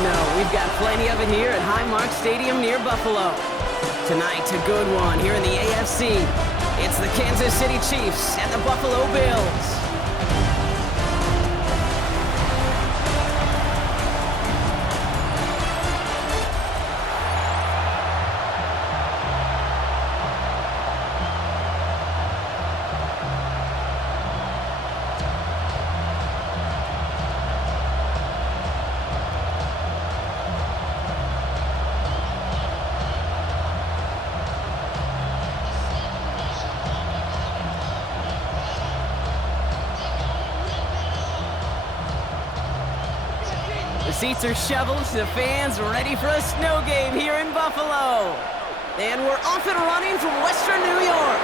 snow. We've got plenty of it here at Highmark Stadium near Buffalo. Tonight, a good one here in the AFC. It's the Kansas City Chiefs and the Buffalo Bills. The seats are shoveled, the fans ready for a snow game here in Buffalo. And we're off and running from Western New York.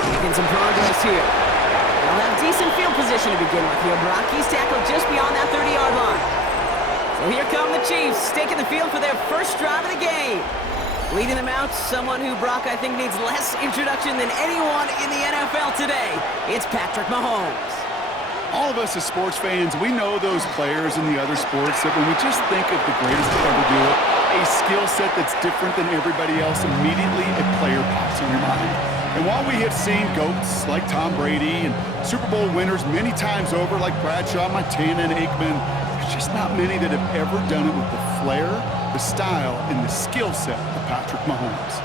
Making some progress here. They'll have decent field position to begin with here. Brock, he's tackled just beyond that 30-yard line. So here come the Chiefs, taking the field for their first drive of the game. Leading them out, someone who, Brock, I think needs less introduction than anyone in the NFL today. It's Patrick Mahomes. All of us as sports fans, we know those players in the other sports that when we just think of the greatest to ever do it, a skill set that's different than everybody else, immediately a player pops in your mind. And while we have seen GOATs like Tom Brady and Super Bowl winners many times over like Bradshaw, Montana, and Aikman, there's just not many that have ever done it with the flair, the style, and the skill set of Patrick Mahomes.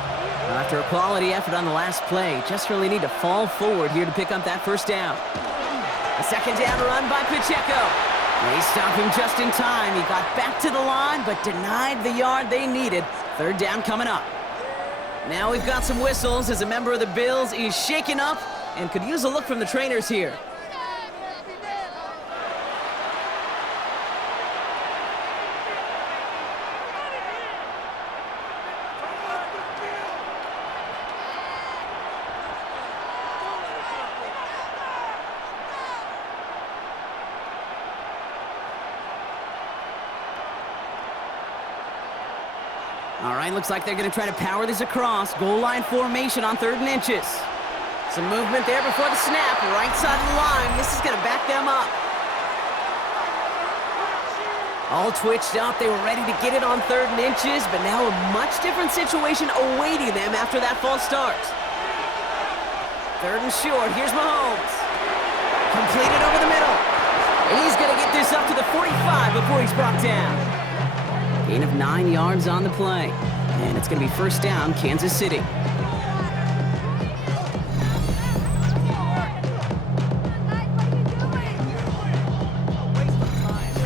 After a quality effort on the last play, just really need to fall forward here to pick up that first down. A second down run by Pacheco. They stopped him just in time. He got back to the line, but denied the yard they needed. Third down coming up. Now we've got some whistles as a member of the Bills is shaken up and could use a look from the trainers here. All right, looks like they're going to try to power this across. Goal line formation on 3rd and inches. Some movement there before the snap. Right side of the line. This is going to back them up. All twitched up. They were ready to get it on 3rd and inches, but now a much different situation awaiting them after that false start. 3rd and short. Here's Mahomes. Completed over the middle. He's going to get this up to the 45 before he's brought down. Gain of 9 yards on the play. And it's going to be first down, Kansas City.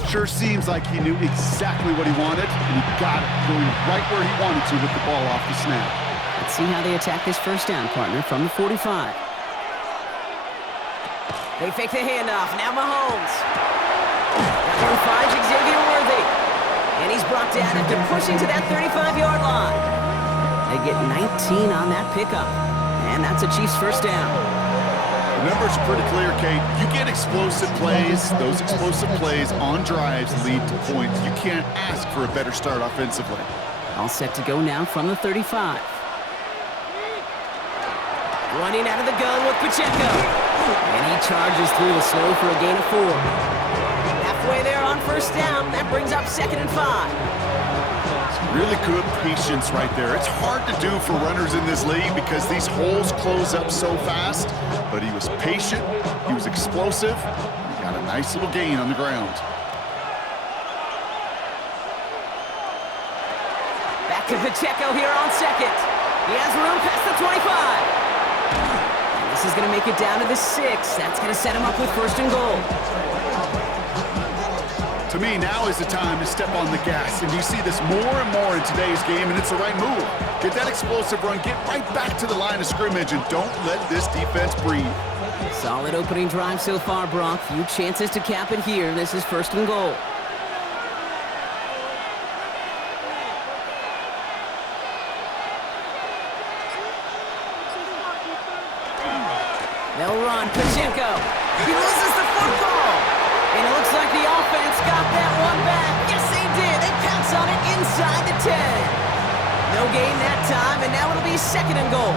Sure seems like he knew exactly what he wanted, and he got it, going right where he wanted to with the ball off the snap. Let's see how they attack this first down, partner, from the 45. They fake the handoff. Now Mahomes. That one finds Xavier Worthy. And he's brought down after pushing to that 35-yard line. They get 19 on that pickup. And that's a Chiefs first down. The numbers are pretty clear, Kate. You get explosive plays. Those explosive plays on drives lead to points. You can't ask for a better start offensively. All set to go now from the 35. Running out of the gun with Pacheco. And he charges through the snow for a gain of 4. Halfway there on first down. That brings up 2nd and 5. Some really good patience right there. It's hard to do for runners in this league because these holes close up so fast. But he was patient, he was explosive, and he got a nice little gain on the ground. Back to Pacheco here on 2nd. He has room past the 25. And this is going to make it down to the 6. That's going to set him up with 1st and goal. To me, now is the time to step on the gas, and you see this more and more in today's game, and it's the right move. Get that explosive run, get right back to the line of scrimmage, and don't let this defense breathe. Solid opening drive so far, Brock. Few chances to cap it here. This is 1st and goal. They'll run. Pacheco. He loses the football. And it looks like the offense got that one back. Yes, they did. They pounce on it inside the 10. No gain that time, and now it'll be 2nd and goal.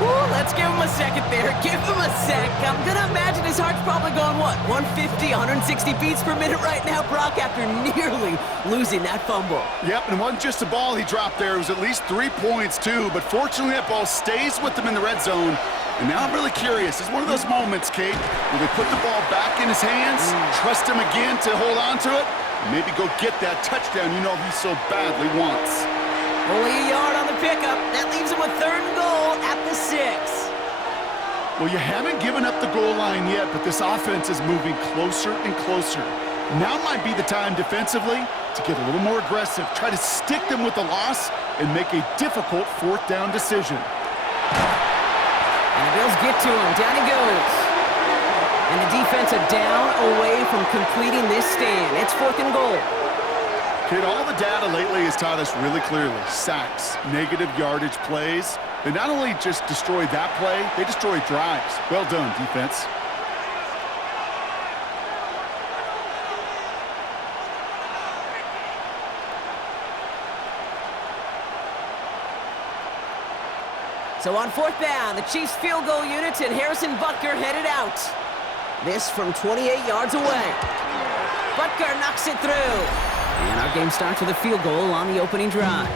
Ooh, let's give him a second there. Give him a sec. I'm gonna imagine his heart's probably going, what, 150, 160 beats per minute right now, Brock, after nearly losing that fumble. Yep, and it wasn't just a ball he dropped there. It was at least 3 points, too. But fortunately, that ball stays with him in the red zone. And now I'm really curious. It's one of those moments, Kate, where they put the ball back in his hands, trust him again to hold on to it, and maybe go get that touchdown you know he so badly wants. Only a yard on the pickup. That leaves him with 3rd and goal at the 6. Well, you haven't given up the goal line yet, but this offense is moving closer and closer. Now might be the time defensively to get a little more aggressive, try to stick them with the loss, and make a difficult 4th down decision. And the Bills get to him. Down he goes. And the defense a down away from completing this stand. It's 4th and goal. Kid, all the data lately has taught us really clearly. Sacks, negative yardage plays. They not only just destroy that play, they destroy drives. Well done, defense. So on 4th down, the Chiefs field goal unit and Harrison Butker headed out. This from 28 yards away. Butker knocks it through. And our game starts with a field goal on the opening drive.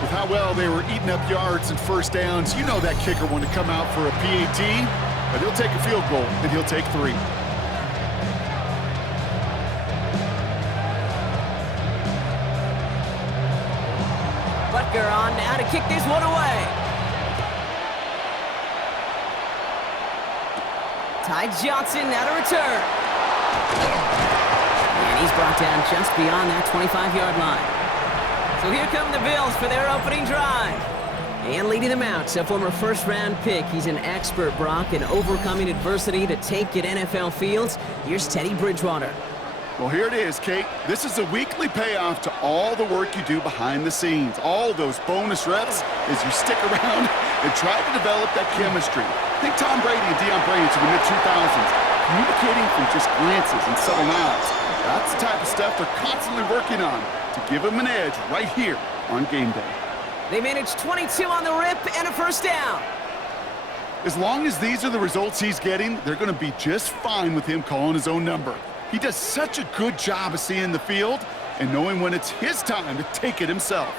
With how well they were eating up yards and 1st downs, you know that kicker wanted to come out for a PAT, but he'll take a field goal, and he'll take 3. Butker on now to kick this one away. Ty Johnson now to return. And he's brought down just beyond that 25-yard line. So here come the Bills for their opening drive. And leading them out, a former 1st-round pick. He's an expert, Brock, in overcoming adversity to take it NFL fields. Here's TeddyBridgewater. Well, here it is, Kate. This is a weekly payoff to all the work you do behind the scenes. All those bonus reps as you stick around and try to develop that chemistry. Think Tom Brady and Deion Branch in the mid-2000s, communicating from just glances and subtle nods. That's the type of stuff they're constantly working on to give them an edge right here on game day. They managed 22 on the rip and a 1st down. As long as these are the results he's getting, they're going to be just fine with him calling his own number. He does such a good job of seeing the field and knowing when it's his time to take it himself.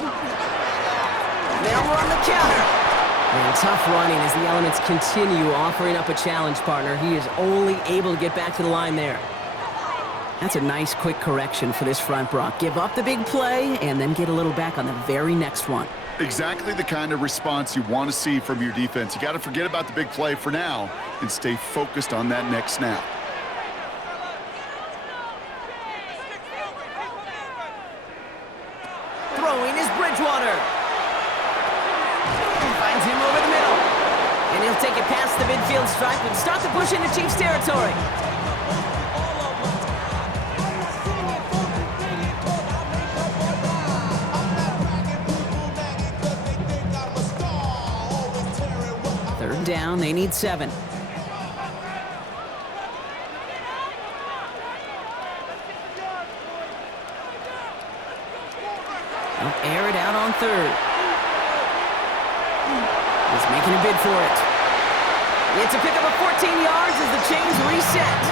Now we're on the counter. And tough running as the elements continue offering up a challenge, partner. He is only able to get back to the line there. That's a nice quick correction for this front, Brock. Give up the big play and then get a little back on the very next one. Exactly the kind of response you want to see from your defense. You got to forget about the big play for now and stay focused on that next snap. Throwing is Bridgewater. Finds him over the middle. And he'll take it past the midfield stripe and start to push into Chiefs territory. Third down, they need 7. They'll air it out on 3rd. He's making a bid for it. It's a pickup of 14 yards as the chains reset.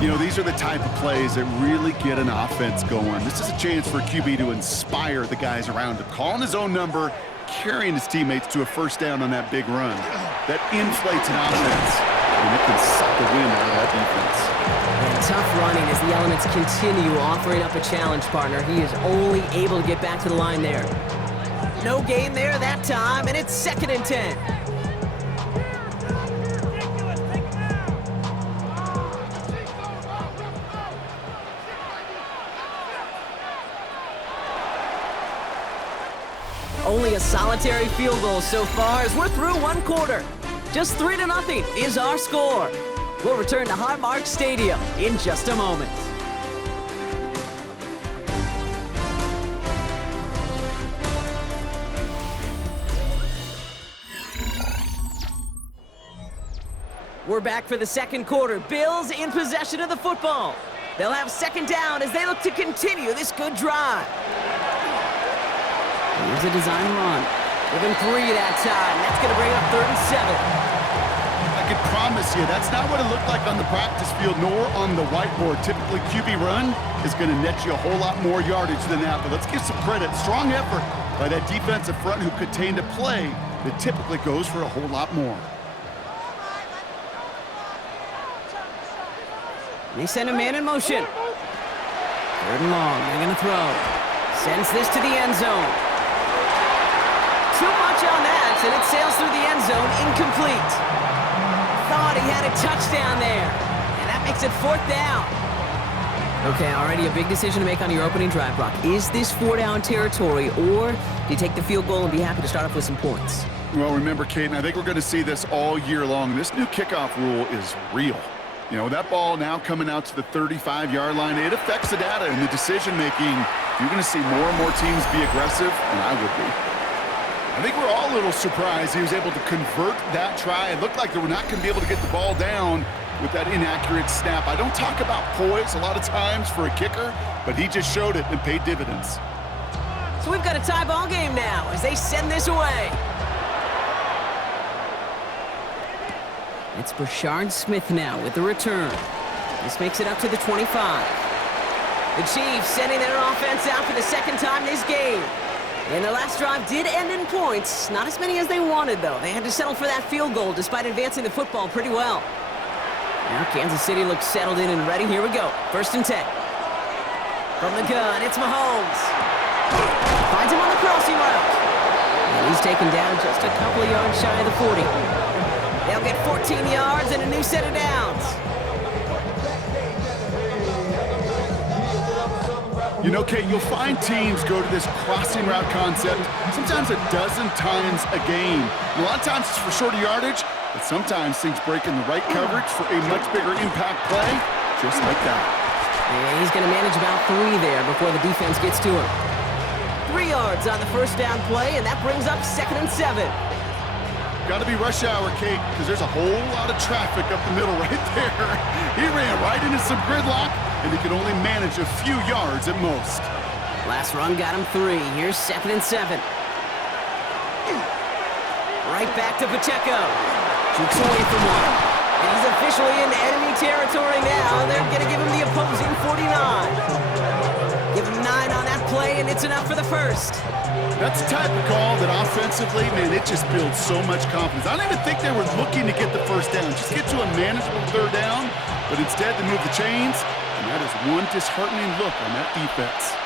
You know, these are the type of plays that really get an offense going. This is a chance for a QB to inspire the guys around him. Calling his own number, carrying his teammates to a 1st down on that big run. That inflates an offense, and it can suck the wind out of that defense. And tough running as the elements continue offering up a challenge, partner. He is only able to get back to the line there. No gain there that time, and it's 2nd and 10. Only a solitary field goal so far as we're through 1 quarter. Just 3-0 is our score. We'll return to Highmark Stadium in just a moment. We're back for the second quarter. Bills in possession of the football. They'll have second down as they look to continue this good drive. Here's a design run. Within 3 that time. That's going to bring up 3rd and 7. I can promise you that's not what it looked like on the practice field nor on the whiteboard. Typically, QB run is going to net you a whole lot more yardage than that. But let's give some credit. Strong effort by that defensive front who contained a play that typically goes for a whole lot more. They send a man in motion. 3rd and long. They're going to throw. Sends this to the end zone. Too much on that, and it sails through the end zone, incomplete. Thought he had a touchdown there, and that makes it 4th down. Okay, already a big decision to make on your opening drive, Brock. Is this 4-down territory, or do you take the field goal and be happy to start off with some points? Well, remember, Kate, and I think we're going to see this all year long. This new kickoff rule is real. You know, that ball now coming out to the 35-yard line, it affects the data and the decision-making. You're going to see more and more teams be aggressive, and I would be. I think we're all a little surprised he was able to convert that try. It looked like they were not going to be able to get the ball down with that inaccurate snap. I don't talk about poise a lot of times for a kicker, but he just showed it and paid dividends. So we've got a tie ball game now as they send this away. It's Brashard Smith now with the return. This makes it up to the 25. The Chiefs sending their offense out for the second time this game. And their last drive did end in points. Not as many as they wanted, though. They had to settle for that field goal despite advancing the football pretty well. Now Kansas City looks settled in and ready. Here we go. 1st and 10. From the gun, it's Mahomes. Finds him on the crossing route. And he's taken down just a couple of yards shy of the 40. They'll get 14 yards and a new set of downs. You know, Kate, you'll find teams go to this crossing route concept sometimes a dozen times a game. And a lot of times it's for shorter yardage, but sometimes things break in the right coverage for a much bigger impact play, just like that. And he's going to manage about 3 there before the defense gets to him. 3 yards on the 1st down play, and that brings up 2nd and 7. Got to be rush hour, Kate, because there's a whole lot of traffic up the middle right there. He ran right into some gridlock, and he could only manage a few yards at most. Last run got him 3. Here's 2nd and 7. Right back to Pacheco. Jukes away from one. And he's officially in enemy territory now. They're going to give him the opposing 49. Give him 9 on that play, and it's enough for the 1st. That's the type of call that offensively, man, it just builds so much confidence. I don't even think they were looking to get the 1st down. Just get to a manageable 3rd down, but instead they move the chains, and that is one disheartening look on that defense.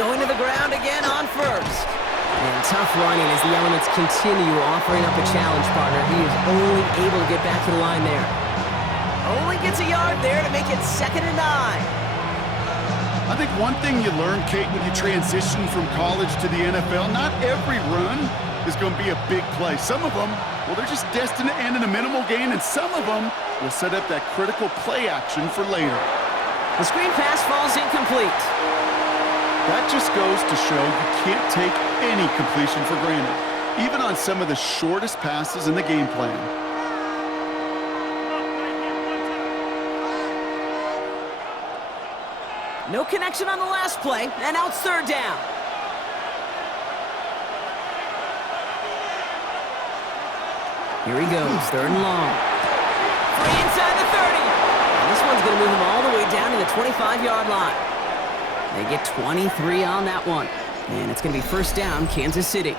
Going to the ground again on 1st. And tough running as the elements continue offering up a challenge, partner. He is only able to get back to the line there. Only gets a yard there to make it 2nd and 9. I think one thing you learn, Kate, when you transition from college to the NFL, not every run is going to be a big play. Some of them, well, they're just destined to end in a minimal gain, and some of them will set up that critical play action for later. The screen pass falls incomplete. That just goes to show you can't take any completion for granted, even on some of the shortest passes in the game plan. No connection on the last play, and now it's 3rd down. Here he goes, 3rd and long. Free inside the 30. And this one's going to move him all the way down to the 25-yard line. They get 23 on that one. And it's going to be 1st down, Kansas City.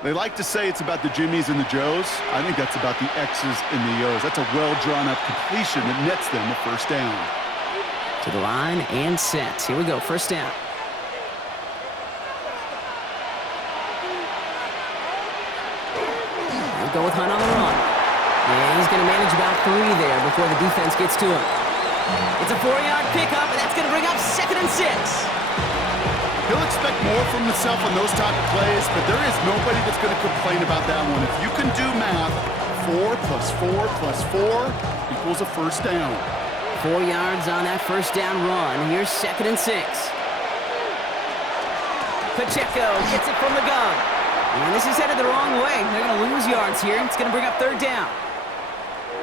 They like to say it's about the Jimmies and the Joes. I think that's about the X's and the O's. That's a well-drawn-up completion that nets them the 1st down. To the line and set. Here we go, 1st down. We'll go with Hunt on the run. And he's going to manage about 3 there before the defense gets to him. It's a 4-yard pickup, and that's going to bring up 2nd and 6. He'll expect more from himself on those type of plays, but there is nobody that's going to complain about that one. If you can do math, 4 plus 4 plus 4 equals a 1st down. 4 yards on that 1st down run. Here's 2nd and 6. Pacheco gets it from the gun. And this is headed the wrong way. They're going to lose yards here. It's going to bring up third down.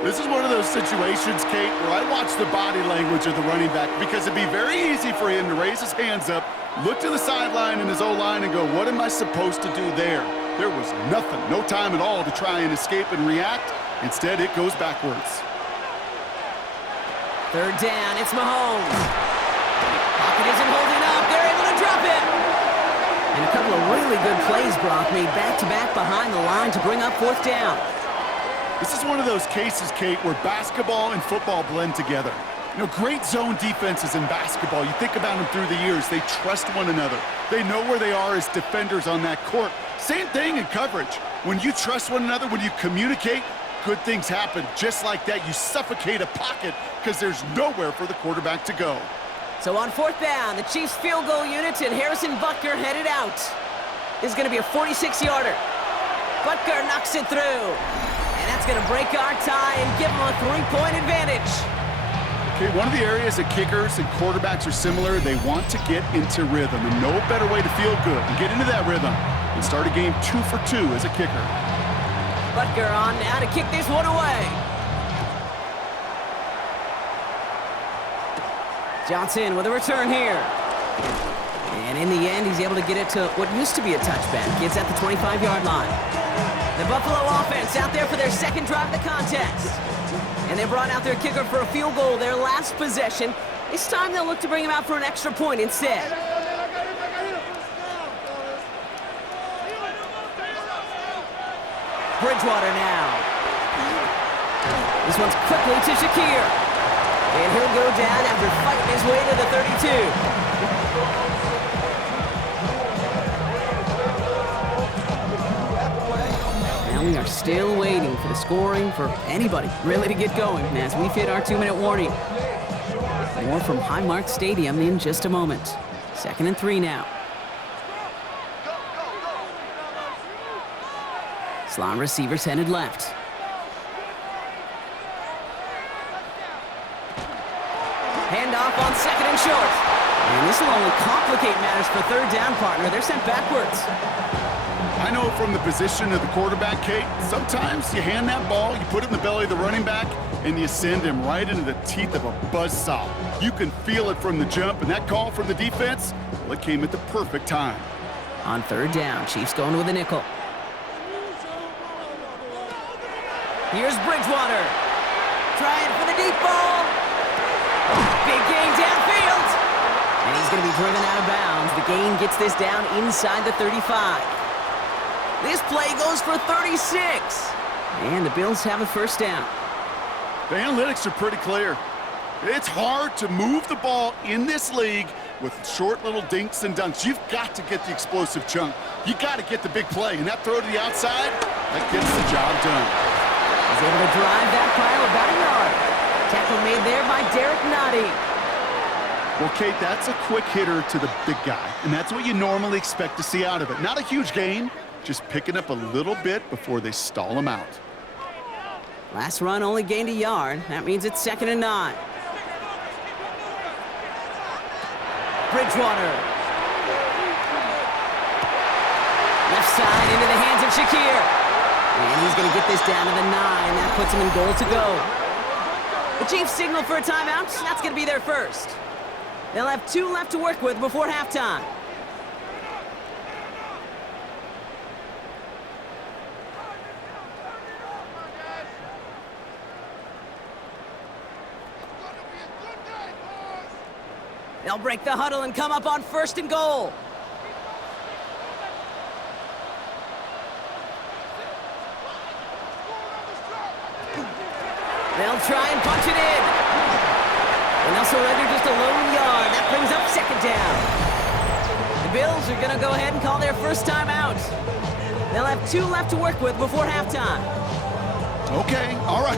This is one of those situations, Kate, where I watch the body language of the running back because it'd be very easy for him to raise his hands up, look to the sideline in his O-line and go, what am I supposed to do there? There was nothing, no time at all to try and escape and react. Instead, it goes backwards. Third down, it's Mahomes. Pocket isn't holding up. They're able to drop it. And a couple of really good plays, Brock, made back-to-back behind the line to bring up fourth down. This is one of those cases, Kate, where basketball and football blend together. You know, great zone defenses in basketball. You think about them through the years. They trust one another. They know where they are as defenders on that court. Same thing in coverage. When you trust one another, when you communicate, good things happen. Just like that, you suffocate a pocket because there's nowhere for the quarterback to go. So on fourth down, the Chiefs field goal unit and Harrison Butker headed out. This is going to be a 46-yarder. Butker knocks it through. And that's going to break our tie and give them a 3-point advantage. Okay, one of the areas that kickers and quarterbacks are similar, they want to get into rhythm. And no better way to feel good and get into that rhythm than start a game 2 for 2 as a kicker. Butker on now to kick this one away. Johnson with a return here. And in the end, he's able to get it to what used to be a touchback. It's at the 25-yard line. The Buffalo offense out there for their second drive of the contest. And they brought out their kicker for a field goal their last possession. This time they'll look to bring him out for an extra point instead. Bridgewater now. This one's quickly to Shakir. And he'll go down after fighting his way to the 32. Now we are still waiting for the scoring for anybody really to get going as we've hit our 2-minute warning. More from Highmark Stadium in just a moment. 2nd and 3 now. Slot receivers headed left. Handoff on 2nd and short. And this will only complicate matters for third down, partner. They're sent backwards. I know from the position of the quarterback, Kate, sometimes you hand that ball, you put it in the belly of the running back, and you send him right into the teeth of a buzzsaw. You can feel it from the jump, and that call from the defense, well, it came at the perfect time. On third down, Chiefs going with a nickel. Here's Bridgewater. Trying for the deep ball. Big gain downfield. And he's going to be driven out of bounds. The gain gets this down inside the 35. This play goes for 36. And the Bills have a first down. The analytics are pretty clear. It's hard to move the ball in this league with short little dinks and dunks. You've got to get the explosive chunk. You got to get the big play. And that throw to the outside, that gets the job done. He's able to drive that pile about a yard. Tackle made there by Derek Nottie. Well, Kate, that's a quick hitter to the big guy, and that's what you normally expect to see out of it. Not a huge gain, just picking up a little bit before they stall him out. Last run only gained a yard. That means it's 2nd and 9. Bridgewater. Left side into the hands of Shakir. And he's going to get this down to the 9. That puts him in goal to go. The Chiefs signal for a timeout. That's going to be their first. They'll have 2 left to work with before halftime. They'll break the huddle and come up on 1st and goal. They'll try and punch it in. And they'll surrender just a lone yard. That brings up 2nd down. The Bills are going to go ahead and call their first time out. They'll have 2 left to work with before halftime. Okay, all right.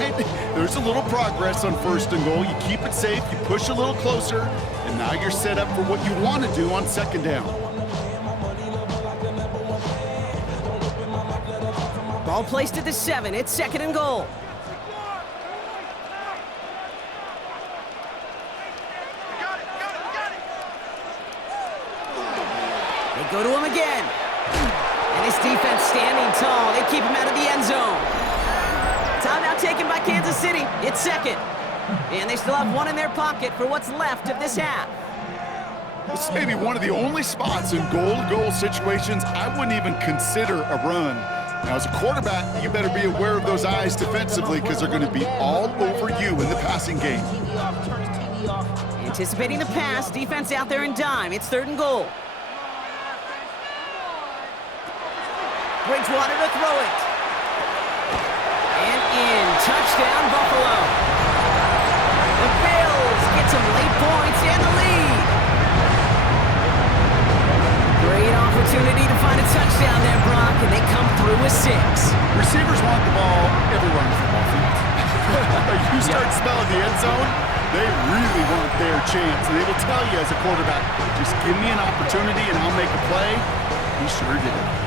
There's a little progress on 1st and goal. You keep it safe, you push a little closer, and now you're set up for what you want to do on 2nd down. Ball placed at the 7. It's 2nd and goal. go to him again. And his defense standing tall. They keep him out of the end zone. Timeout taken by Kansas City. It's second. And they still have one in their pocket for what's left of this half. This may be one of the only spots in goal-to-goal situations I wouldn't even consider a run. Now, as a quarterback, you better be aware of those eyes defensively because they're going to be all over you in the passing game. Anticipating the pass, defense out there in dime. It's 3rd and goal. Bridgewater to throw it. And in. Touchdown, Buffalo. The Bills get some late points and the lead. Great opportunity to find a touchdown there, Brock, and they come through with 6. Receivers want the ball every run of football field. You start smelling the end zone, they really want their chance. And they will tell you as a quarterback, just give me an opportunity and I'll make a play. He sure did.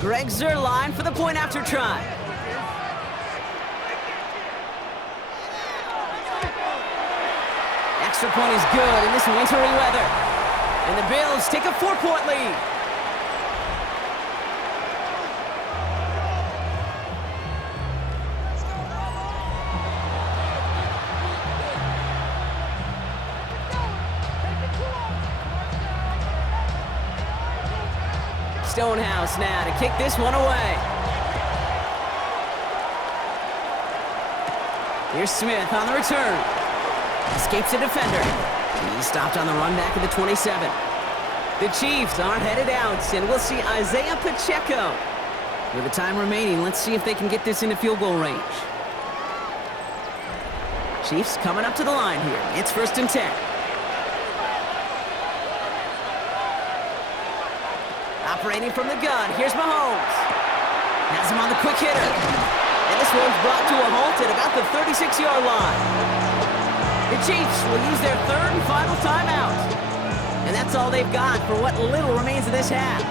Greg Zuerlein for the point after try. Extra point is good in this wintry weather. And the Bills take a 4-point lead. Stonehouse now to kick this one away. Here's Smith on the return. Escapes a defender. He's stopped on the run back at the 27. The Chiefs aren't headed out, and we'll see Isaiah Pacheco. With the time remaining, let's see if they can get this into field goal range. Chiefs coming up to the line here. It's 1st and 10. Operating from the gun, here's Mahomes. Has him on the quick hitter. And this one's brought to a halt at about the 36-yard line. The Chiefs will use their 3rd and final timeout. And that's all they've got for what little remains of this half.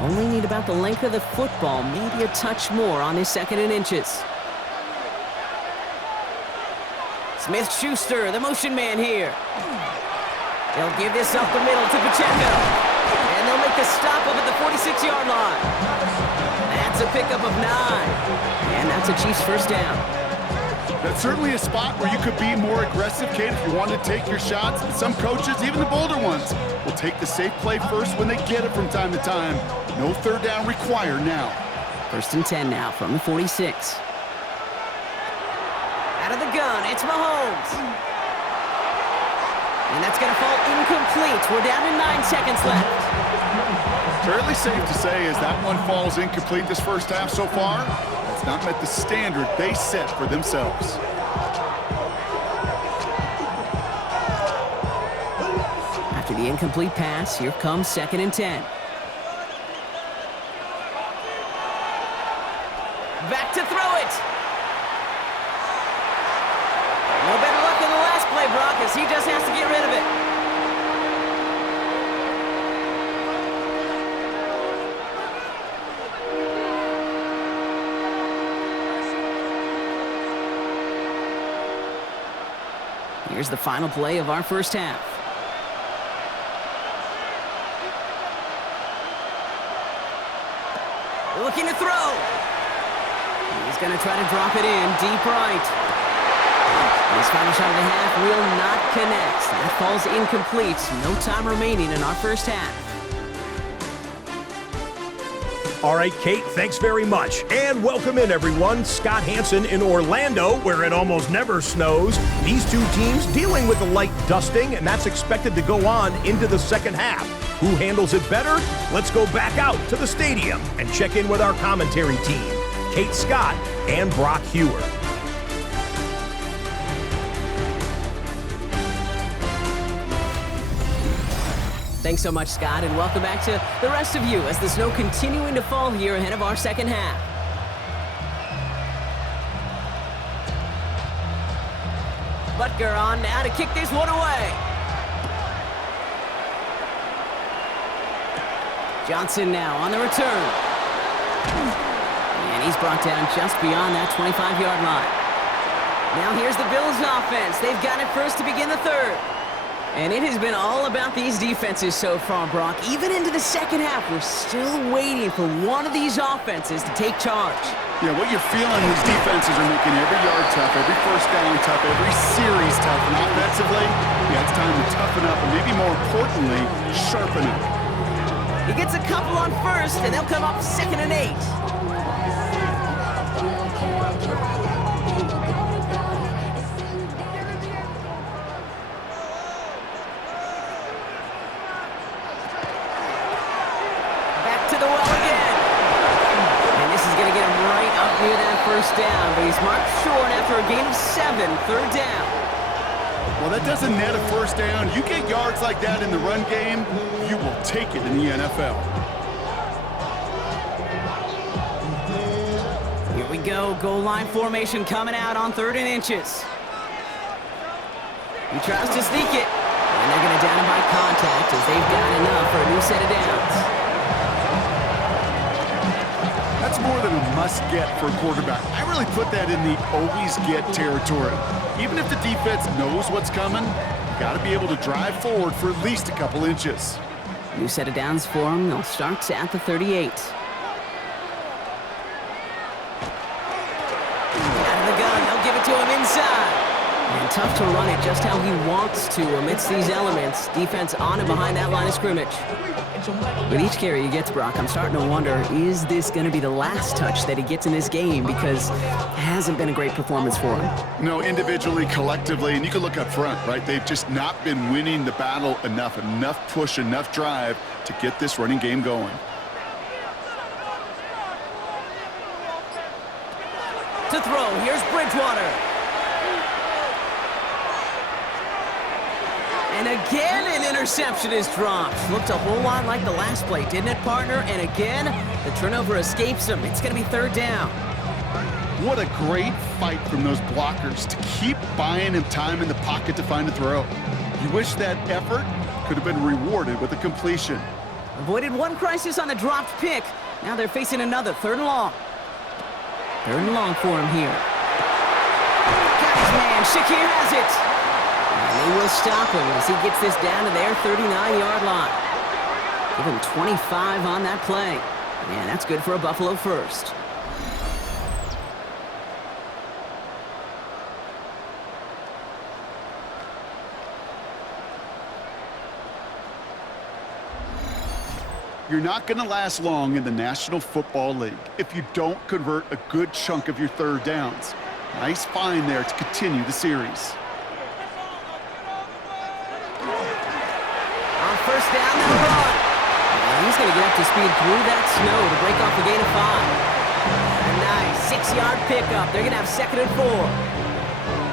Only need about the length of the football, maybe a touch more on this 2nd and inches. Smith-Schuster, the motion man here. They'll give this up the middle to Pacheco. And they'll make the stop up at the 46-yard line. That's a pickup of 9. And that's a Chiefs 1st down. That's certainly a spot where you could be more aggressive, Kate, if you want to take your shots. Some coaches, even the bolder ones, will take the safe play first when they get it from time to time. No 3rd down required now. 1st and 10 now from the 46. Out of the gun, it's Mahomes. And that's going to fall incomplete. We're down to 9 seconds left. Fairly safe to say as that one falls incomplete this 1st half so far. It's not met the standard they set for themselves. After the incomplete pass, here comes 2nd and 10. Back to throw it. No better luck than the last play, Brock, as he just has to get rid of it. Here's the final play of our 1st half. Looking to throw. He's going to try to drop it in deep right. His final shot of the half will not connect. That falls incomplete. No time remaining in our 1st half. All right, Kate, thanks very much. And welcome in, everyone. Scott Hansen in Orlando, where it almost never snows. These two teams dealing with a light dusting, and that's expected to go on into the 2nd half. Who handles it better? Let's go back out to the stadium and check in with our commentary team, Kate Scott and Brock Hewer. Thanks so much, Scott, and welcome back to the rest of you as the snow continuing to fall here ahead of our 2nd half. Butker on now to kick this one away. Johnson now on the return. And he's brought down just beyond that 25-yard line. Now here's the Bills offense. They've got it first to begin the third. And it has been all about these defenses so far, Brock. Even into the second half, we're still waiting for one of these offenses to take charge. Yeah, what you're feeling, these defenses are making every yard tough, every first down tough, every series tough. And offensively, yeah, it's time to toughen up and maybe more importantly, sharpen up. He gets a couple on first, and they'll come up 2nd and 8. First down, but he's marked short after a gain of 7, 3rd down. Well, that doesn't net a first down. You get yards like that in the run game, you will take it in the NFL. Here we go, goal line formation coming out on 3rd and inches. He tries to sneak it, and they're going to down him by contact as they've got enough for a new set of downs. That's more than a must-get for a quarterback. I really put that in the always-get territory. Even if the defense knows what's coming, you got to be able to drive forward for at least a couple inches. New set of downs for them. They'll start at the 38. Out of the gun, they'll give it to him inside. And tough to run it just how he wants to amidst these elements. Defense on and behind that line of scrimmage. With each carry he gets, Brock, I'm starting to wonder, is this going to be the last touch that he gets in this game? Because it hasn't been a great performance for him. No, individually, collectively, and you can look up front, right? They've just not been winning the battle enough push, enough drive to get this running game going. To throw, here's Bridgewater. And again, an interception is dropped. Looked a whole lot like the last play, didn't it, partner? And again, the turnover escapes him. It's going to be 3rd down. What a great fight from those blockers to keep buying him time in the pocket to find a throw. You wish that effort could have been rewarded with a completion. Avoided one crisis on the dropped pick. Now they're facing another 3rd and long. 3rd and long for him here. Got his man. Shakir has it. And they will stop him as he gets this down to their 39-yard line. Give him 25 on that play. And that's good for a Buffalo first. You're not going to last long in the National Football League if you don't convert a good chunk of your 3rd downs. Nice find there to continue the series. First down and a run. And he's going to get up to speed through that snow to break off a gain of 5. A nice 6-yard pickup. They're going to have 2nd and 4.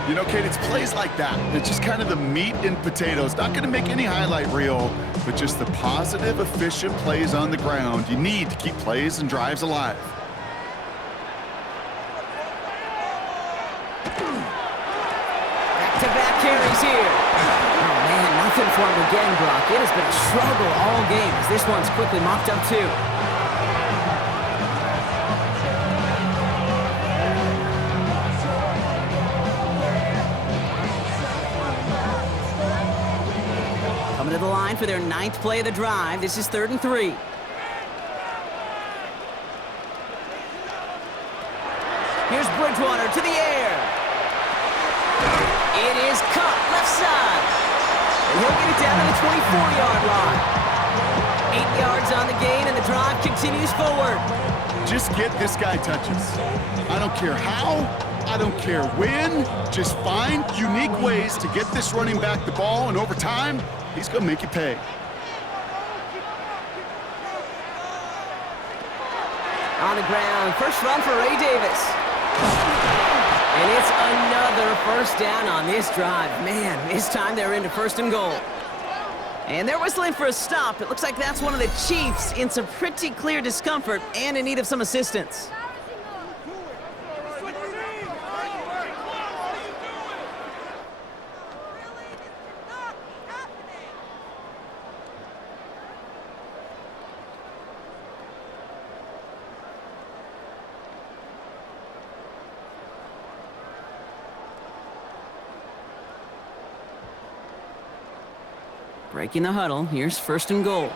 You know, Kate, it's plays like that. It's just kind of the meat and potatoes. Not going to make any highlight reel, but just the positive, efficient plays on the ground. You need to keep plays and drives alive. Back-to-back carries here. Nothing for him again, Brock. It has been a struggle all game as this one's quickly mopped up too. Coming to the line for their 9th play of the drive. This is 3rd and 3. Here's Bridgewater to the air. It is caught left side. And he'll get it down to the 24-yard line. 8 yards on the gain, and the drive continues forward. Just get this guy touches. I don't care how, I don't care when. Just find unique ways to get this running back the ball, and over time, he's going to make you pay. On the ground, first run for Ray Davis. And it's another first down on this drive. Man, this time they're into 1st and goal. And they're whistling for a stop. It looks like that's one of the Chiefs in some pretty clear discomfort and in need of some assistance. Breaking the huddle. Here's 1st and goal.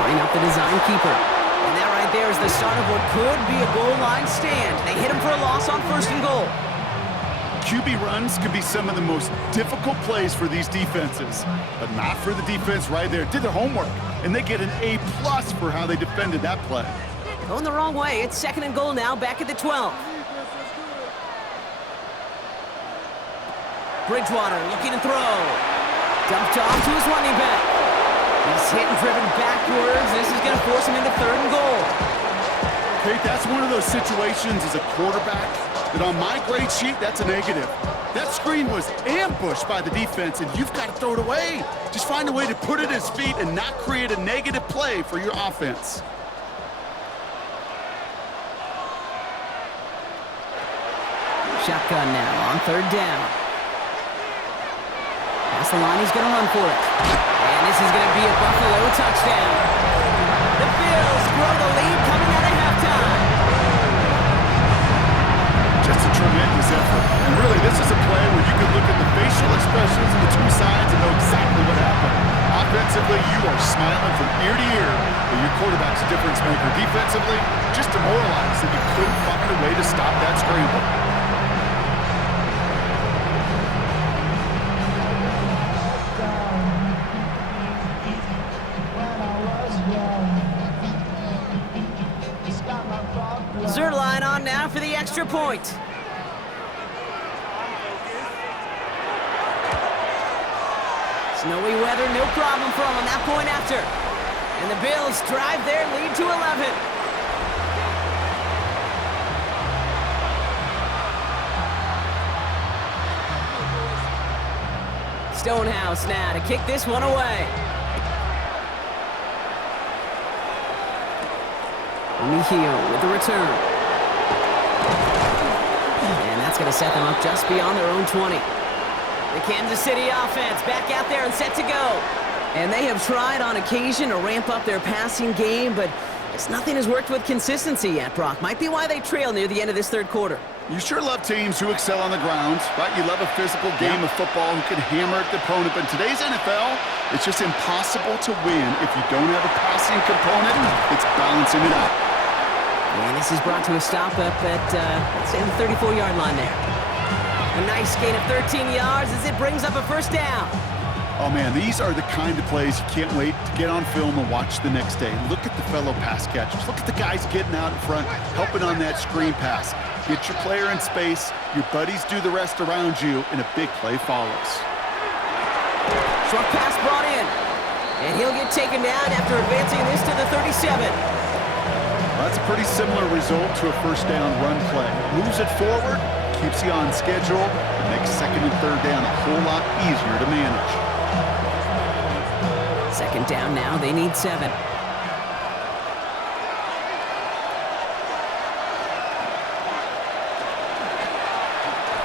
Line up the design keeper. And that right there is the start of what could be a goal line stand. They hit him for a loss on 1st and goal. QB runs could be some of the most difficult plays for these defenses, but not for the defense right there. Did their homework, and they get an A+ for how they defended that play. Going the wrong way. It's 2nd and goal now, back at the 12. Bridgewater looking to throw. Dumped off to his running back. He's hit and driven backwards. This is going to force him into 3rd and goal. Kate, that's one of those situations as a quarterback that on my grade sheet, that's a negative. That screen was ambushed by the defense, and you've got to throw it away. Just find a way to put it at his feet and not create a negative play for your offense. Shotgun now on 3rd down. Past the line, he's going to run for it. And this is going to be a Buffalo touchdown. The Bills grow the lead coming out of halftime. Just a tremendous effort. And really, this is a play where you can look at the facial expressions of the two sides and know exactly what happened. Offensively, you are smiling from ear to ear, but your quarterback's a difference maker. Defensively, just demoralized that you couldn't find a way to stop that scramble. Zerline on now for the extra point. Snowy weather, no problem for them on that point after. And the Bills drive their lead to 11. Stonehouse now to kick this one away. Mafia with the return. And that's going to set them up just beyond their own 20. The Kansas City offense back out there and set to go. And they have tried on occasion to ramp up their passing game, but just nothing has worked with consistency yet, Brock. Might be why they trail near the end of this 3rd quarter. You sure love teams who excel on the ground, right? You love a physical game of football who can hammer at the opponent. But in today's NFL, it's just impossible to win if you don't have a passing component that's balancing it out. And this is brought to a stop up at, let's say, the 34-yard line there. A nice gain of 13 yards as it brings up a 1st down. Oh, man, these are the kind of plays you can't wait to get on film and watch the next day. Look at the fellow pass catchers. Look at the guys getting out in front, helping on that screen pass. Get your player in space, your buddies do the rest around you, and a big play follows. Short pass brought in. And he'll get taken down after advancing this to the 37. That's a pretty similar result to a 1st down run play. Moves it forward, keeps you on schedule, and makes 2nd and 3rd down a whole lot easier to manage. 2nd down now, they need 7.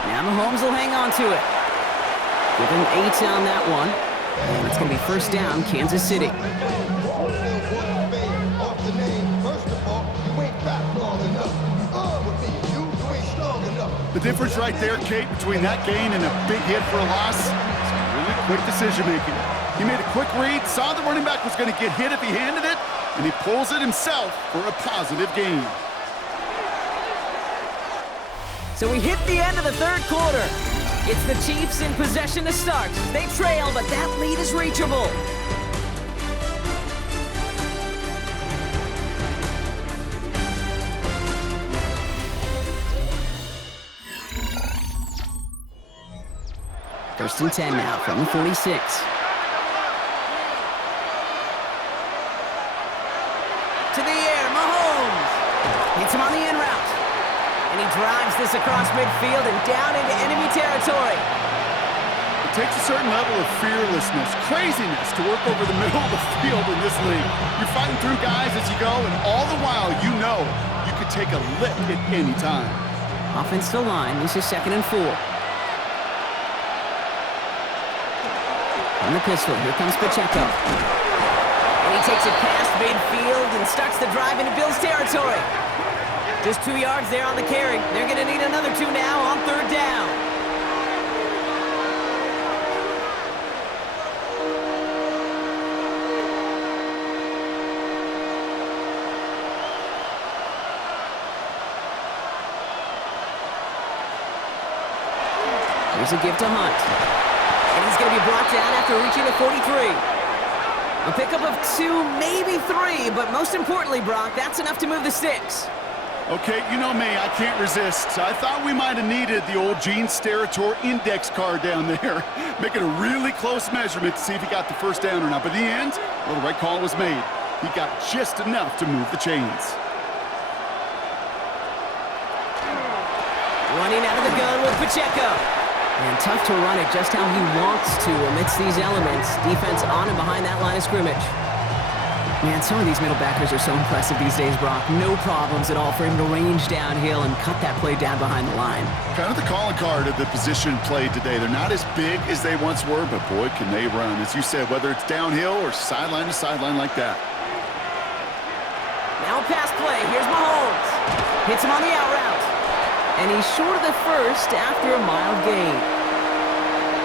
Now Mahomes will hang on to it. Give him 8 on that one. And it's going to be 1st down, Kansas City. The difference right there, Kate, between that gain and a big hit for a loss is really quick decision-making. He made a quick read, saw the running back was going to get hit if he handed it, and he pulls it himself for a positive gain. So we hit the end of the 3rd quarter. It's the Chiefs in possession to start. They trail, but that lead is reachable. First and 10 now from the 46. To the air, Mahomes. Hits him on the in route. And he drives this across midfield and down into enemy territory. It takes a certain level of fearlessness, craziness to work over the middle of the field in this league. You're fighting through guys as you go, and all the while you know you could take a lick at any time. Offensive line, this is 2nd and 4. On the pistol, here comes Pacheco. And he takes it past midfield and starts the drive into Bills territory. Just 2 yards there on the carry. They're going to need another 2 now on third down. Here's a give to Hunt. And he's going to be brought down after reaching the 43. A pickup of 2, maybe 3, but most importantly, Brock, that's enough to move the sticks. Okay, you know me, I can't resist. I thought we might have needed the old Gene Steratore index card down there. Making a really close measurement to see if he got the first down or not. But in the end, well, the right call was made. He got just enough to move the chains. Running out of the gun with Pacheco. And tough to run it just how he wants to amidst these elements. Defense on and behind that line of scrimmage. Man, some of these middle backers are so impressive these days, Brock. No problems at all for him to range downhill and cut that play down behind the line. Kind of the calling card of the position played today. They're not as big as they once were, but boy, can they run. As you said, whether it's downhill or sideline to sideline like that. Now a pass play. Here's Mahomes. Hits him on the out route. And he's short of the first after a mild gain.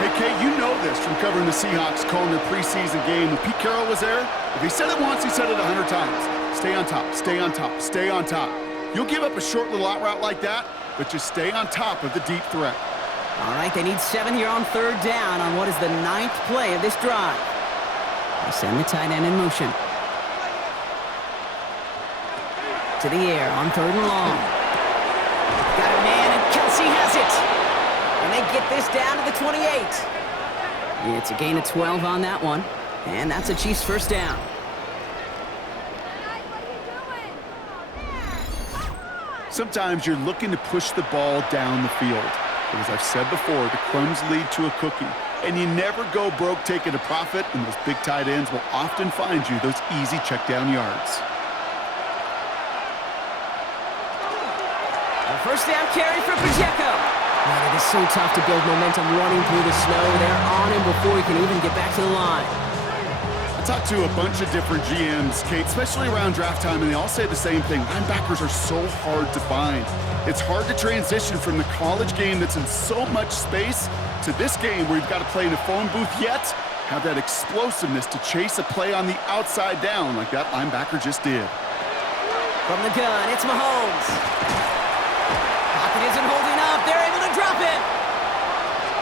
Hey, Kate, you know this from covering the Seahawks, calling their preseason game. When Pete Carroll was there, if he said it once, he said it 100 times. Stay on top, stay on top, stay on top. You'll give up a short little out route like that, but just stay on top of the deep threat. All right, they need 7 here on third down on what is the 9th play of this drive. They send the tight end in motion. To the air on third and long. Got a man, and Kelsey has it. And they get this down to the 28. It's a gain of 12 on that one. And that's a Chiefs first down. Sometimes you're looking to push the ball down the field. But as I've said before, the crumbs lead to a cookie. And you never go broke taking a profit, and those big tight ends will often find you those easy check down yards. A first down carry for Pacheco. Man, it is so tough to build momentum running through the snow. They're on him before he can even get back to the line. I talked to a bunch of different GMs, Kate, especially around draft time, and they all say the same thing. Linebackers are so hard to find. It's hard to transition from the college game that's in so much space to this game where you've got to play in a phone booth, yet have that explosiveness to chase a play on the outside down like that linebacker just did. From the gun, it's Mahomes. Pocket isn't holding up. They're able to drop it.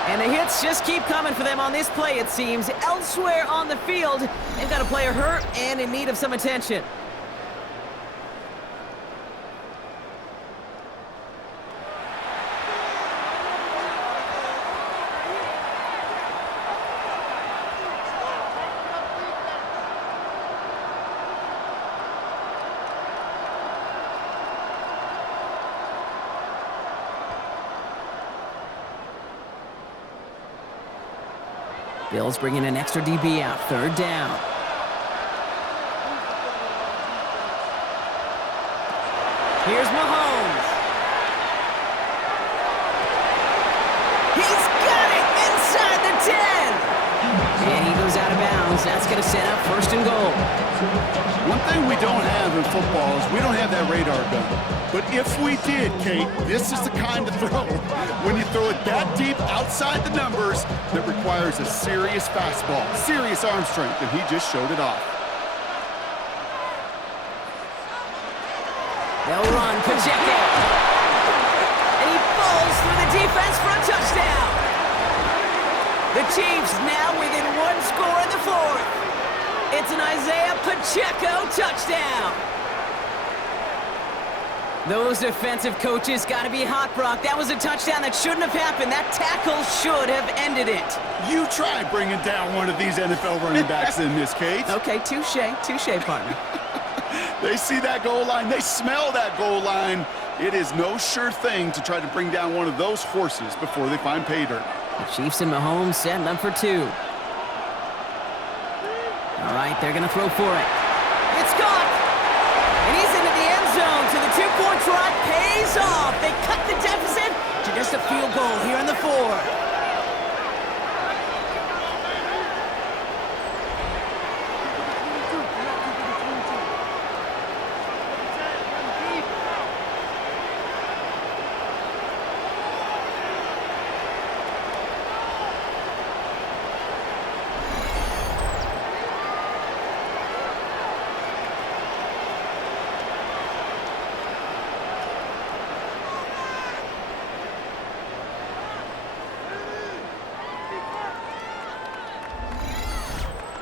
And the hits just keep coming for them on this play, it seems. Elsewhere on the field, they've got a player hurt and in need of some attention. Bills bringing an extra DB out. Third down. Here's Mahomes. He's got it inside the 10. And he goes out of bounds. That's going to set up first and goal. One thing we don't have in football is we don't have that radar gun. But if we did, Kate, this is the kind of throw, when you throw it that deep outside the numbers, that requires a serious fastball, serious arm strength, and he just showed it off. They'll run Pacheco. And he falls through the defense for a touchdown. The Chiefs now within 1 score in the 4th. It's an Isaiah Pacheco touchdown. Those defensive coaches got to be hot, Brock. That was a touchdown that shouldn't have happened. That tackle should have ended it. You try bringing down one of these NFL running backs in this, Kate. Okay, touche, partner. They see that goal line. They smell that goal line. It is no sure thing to try to bring down one of those horses before they find pay dirt. The Chiefs and Mahomes setting up for 2. All right, they're going to throw for it. It's caught! And he's into the end zone, so the 2-point try pays off. They cut the deficit to just a field goal here in the 4th.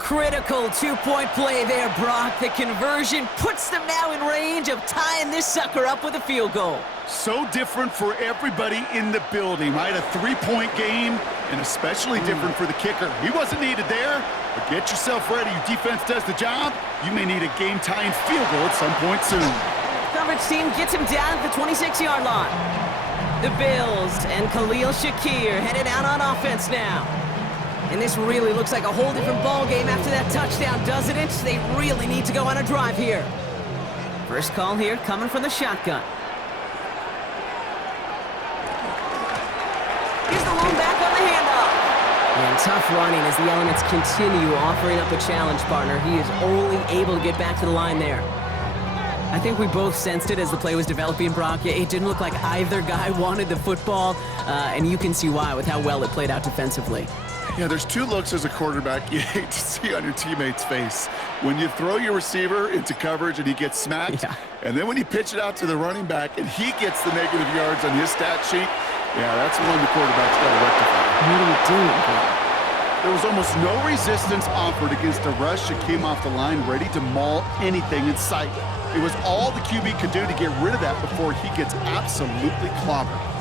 Critical two-point play there, Brock. The conversion puts them now in range of tying this sucker up with a field goal. So different for everybody in the building, right? A three-point game, and especially different for the kicker. He wasn't needed there, but get yourself ready. Your defense does the job. You may need a game-tying field goal at some point soon. Coverage team gets him down at the 26-yard line. The Bills and Khalil Shakir headed out on offense now. And this really looks like a whole different ball game after that touchdown, doesn't it? They really need to go on a drive here. First call here coming from the shotgun. Here's the lone back on the handoff. And tough running as the elements continue offering up a challenge, partner. He is only able to get back to the line there. I think we both sensed it as the play was developing, Brock. It didn't look like either guy wanted the football, and you can see why with how well it played out defensively. Yeah, there's two looks as a quarterback you hate to see on your teammate's face. When you throw your receiver into coverage and he gets smacked, and then when you pitch it out to the running back and he gets the negative yards on his stat sheet, yeah, that's one the quarterback's got to rectify. What are we doing, bro? There was almost no resistance offered against a rush that came off the line ready to maul anything in sight. It was all the QB could do to get rid of that before he gets absolutely clobbered.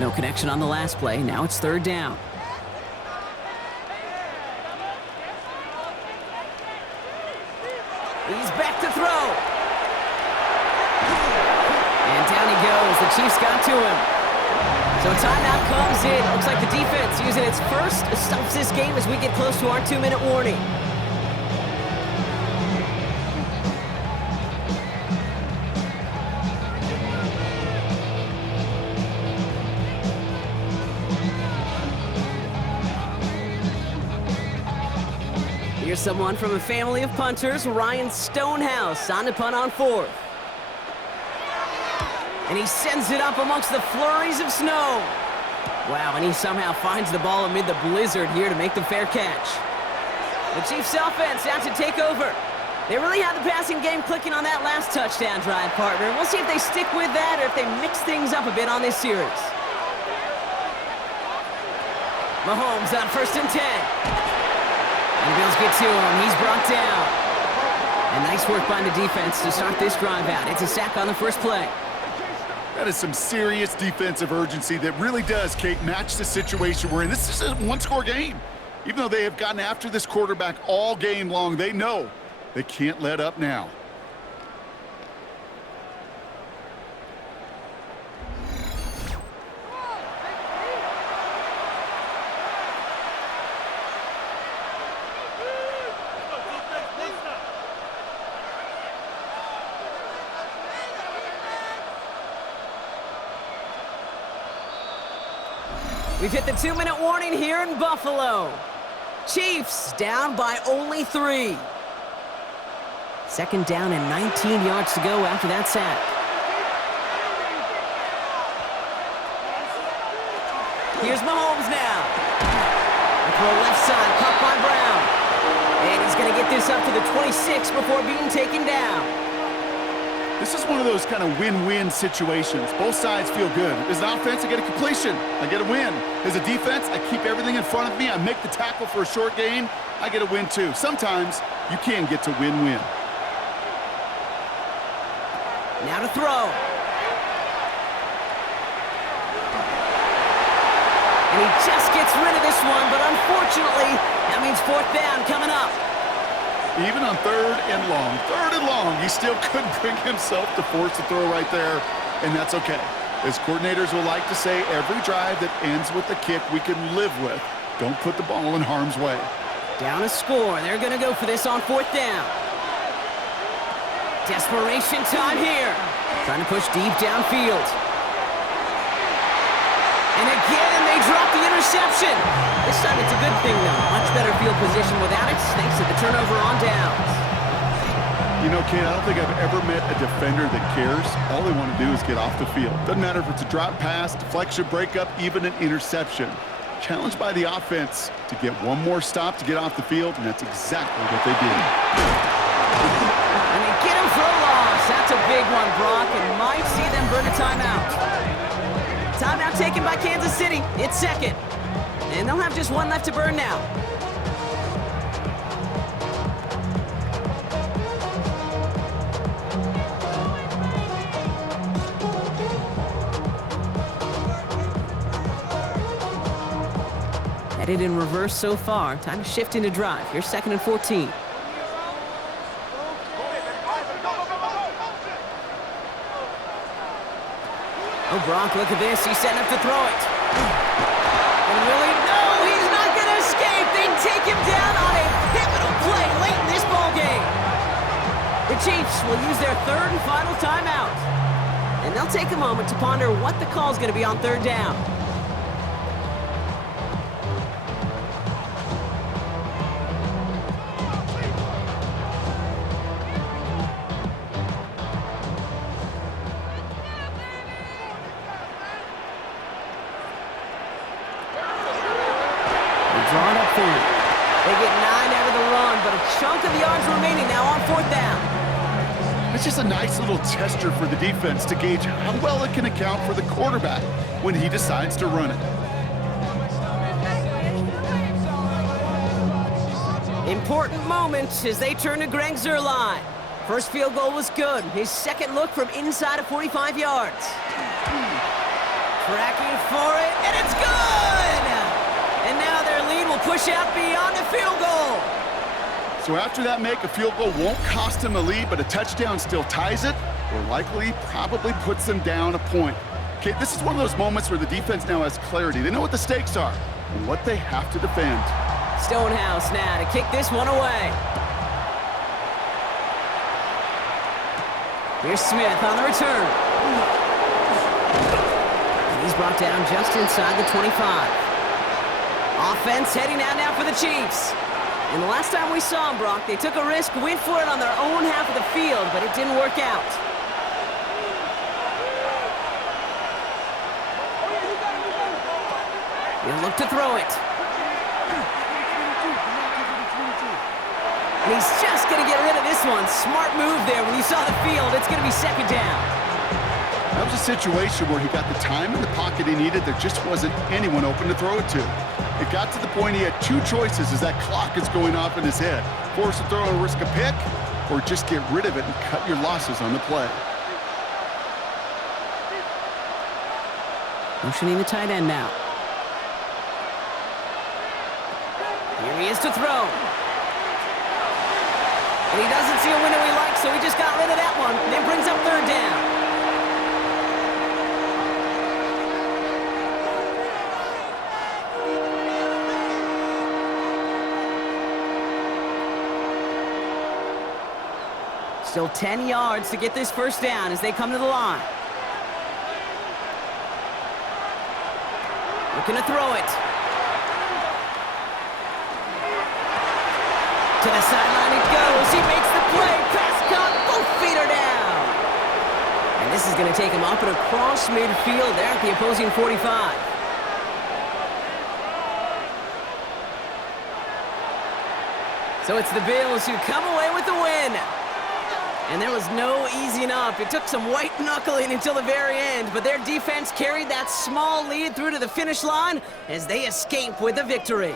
No connection on the last play. Now it's third down. He's back to throw. And down he goes. The Chiefs got to him. So timeout comes in. Looks like the defense using its first stops this game as we get close to our 2-minute warning. Here's someone from a family of punters, Ryan Stonehouse, on to punt on fourth. And he sends it up amongst the flurries of snow. Wow, and he somehow finds the ball amid the blizzard here to make the fair catch. The Chiefs offense out to take over. They really had the passing game clicking on that last touchdown drive, partner. We'll see if they stick with that or if they mix things up a bit on this series. Mahomes on 1st and 10. And the Bills get to him. He's brought down. And nice work by the defense to start this drive out. It's a sack on the first play. That is some serious defensive urgency that really does, Kate, match the situation we're in. This is a one-score game. Even though they have gotten after this quarterback all game long, they know they can't let up now. We've hit the 2-minute warning here in Buffalo. Chiefs down by only 3. Second down and 19 yards to go after that sack. Here's Mahomes now. The throw left side, caught by Brown. And he's going to get this up to the 26 before being taken down. This is one of those kind of win-win situations. Both sides feel good. As an offense, I get a completion. I get a win. As a defense, I keep everything in front of me. I make the tackle for a short gain. I get a win, too. Sometimes you can get to win-win. Now to throw. And he just gets rid of this one, but unfortunately, that means fourth down coming up. Even on third and long, he still couldn't bring himself to force the throw right there, and that's okay. As coordinators will like to say, every drive that ends with a kick we can live with. Don't put the ball in harm's way. Down a score. They're going to go for this on fourth down. Desperation time here. Trying to push deep downfield. And again, they drop the interception. This time it's a good thing, though. Much better field position without it, thanks to the turnover on downs. You know, Kate, I don't think I've ever met a defender that cares. All they want to do is get off the field. Doesn't matter if it's a drop pass, deflection, breakup, even an interception. Challenged by the offense to get one more stop to get off the field, and that's exactly what they did. And they get him for a loss. That's a big one, Brock, and might see them burn a timeout. Timeout taken by Kansas City. It's second. And they'll have just one left to burn now. Headed in reverse so far. Time to shift into drive. Here's 2nd and 14. Oh, Brock, look at this. He's setting up to throw it. And really, no, he's not going to escape. They take him down on a pivotal play late in this ball game. The Chiefs will use their 3rd and final timeout. And they'll take a moment to ponder what the call is going to be on 3rd down. Drawn up 3. They get 9 out of the run, but a chunk of yards remaining now on 4th down. It's just a nice little tester for the defense to gauge how well it can account for the quarterback when he decides to run it. Important moments as they turn to Greg Zuerlein. First field goal was good. His 2nd look from inside of 45 yards. Tracking for it, and it's good! And now their lead will push out beyond the field goal. So after that make, a field goal won't cost him a lead, but a touchdown still ties it, or likely probably puts them down a point. Okay, this is one of those moments where the defense now has clarity. They know what the stakes are and what they have to defend. Stonehouse now to kick this one away. Here's Smith on the return. And he's brought down just inside the 25. Offense heading out now for the Chiefs. And the last time we saw them, Brock, they took a risk, went for it on their own half of the field, but it didn't work out. He'll look to throw it. And he's just going to get rid of this one. Smart move there when you saw the field. It's going to be 2nd down. That was a situation where he got the time in the pocket he needed. There just wasn't anyone open to throw it to. It got to the point he had 2 choices as that clock is going off in his head. Force a throw and risk a pick, or just get rid of it and cut your losses on the play. Motioning the tight end now. Here he is to throw. And he doesn't see a window he likes, so he just got rid of that one. And then brings up 3rd down. Still 10 yards to get this 1st down as they come to the line. Looking to throw it. To the sideline it goes. He makes the play. Pass caught. Both feet are down. And this is going to take him up and across midfield there at the opposing 45. So it's the Bills who come away with the win. And there was no easing up. It took some white knuckling until the very end, but their defense carried that small lead through to the finish line as they escape with the victory.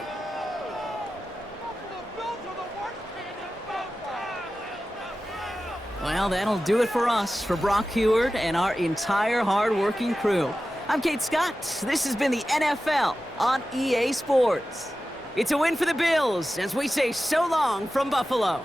Well, that'll do it for us, for Brock Heward and our entire hard-working crew. I'm Kate Scott. This has been the NFL on EA Sports. It's a win for the Bills as we say so long from Buffalo.